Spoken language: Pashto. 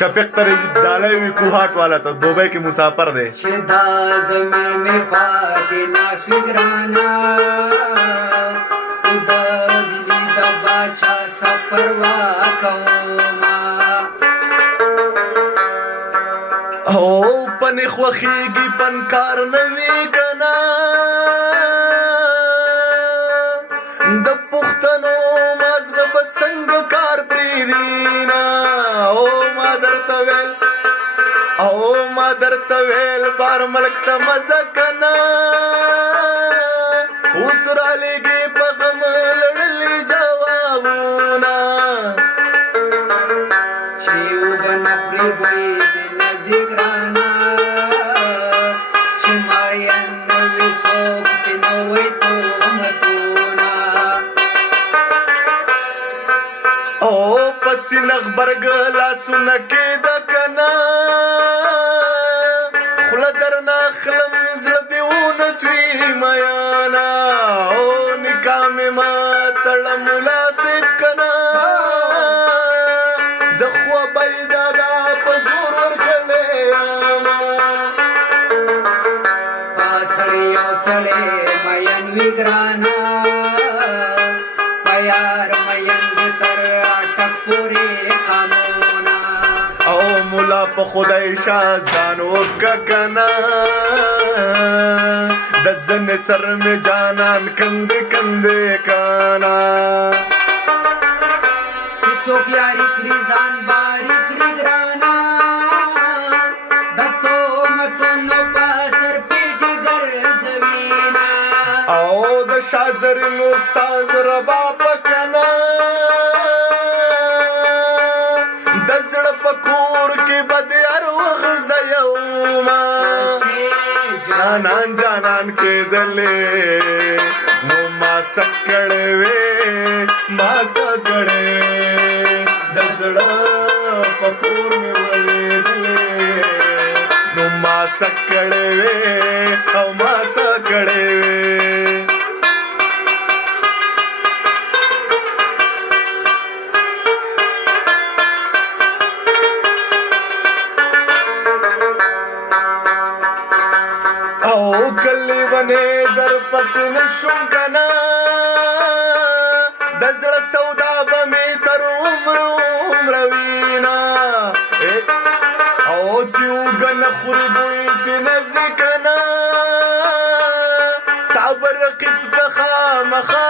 شفیق تر ډالۍ وي کوهات والا ته دوبۍ کې مسافر دی چې دا زمین مې خوا کې ناس وي ګرانا خدا دلی د باچا سفر واکوما او پنې خوښېږي پنکار نه وي کنه د پښتنو مازغه به څنګه کار پرېږدي او ما درته ویل بار ملک ته مزه کنه اوس رالېږي په غم لړلي جوابونه چې اوبه نه خوري بوی د نازي ګرانا چې ماین نه وي څوک پې نه وی تهمتونه او پسې نغبرګ لاسونه کېده کنه خوله درنه اخلم زړه دې ونه چوي میانا او نکاح مې ما تړه ملا صاحب کنه زه خو بیدادا په زور ورکړلی یمه تا سړی او سړی مین وي ګرانا په یار مین د تر اټک پورې قانونه او مولا په خدای شاه ځان وکه کنه د زنې سر مې جانان کندې کندې کنه چې څوک یاري کړي ځان باري کړي ګرانا د تهمتونو په سر پیټې ګرځوینه او د شاه زرین استاد رباب کنه د زړه په کور کې به د هر وخت زه یومه جانان جانان کېدلې نو ما څه کړی وې ما څه کړی د زړه په کور مې ولېدلې نو ما څه کړی وې او ما څه کړی وې او کلی ونې در پسې نشم کنه د زړه سودا به مې تر عمره وینه او چې اوږه نه خوري بوی دې نه ځي کنه تا به رقیب ته خامخا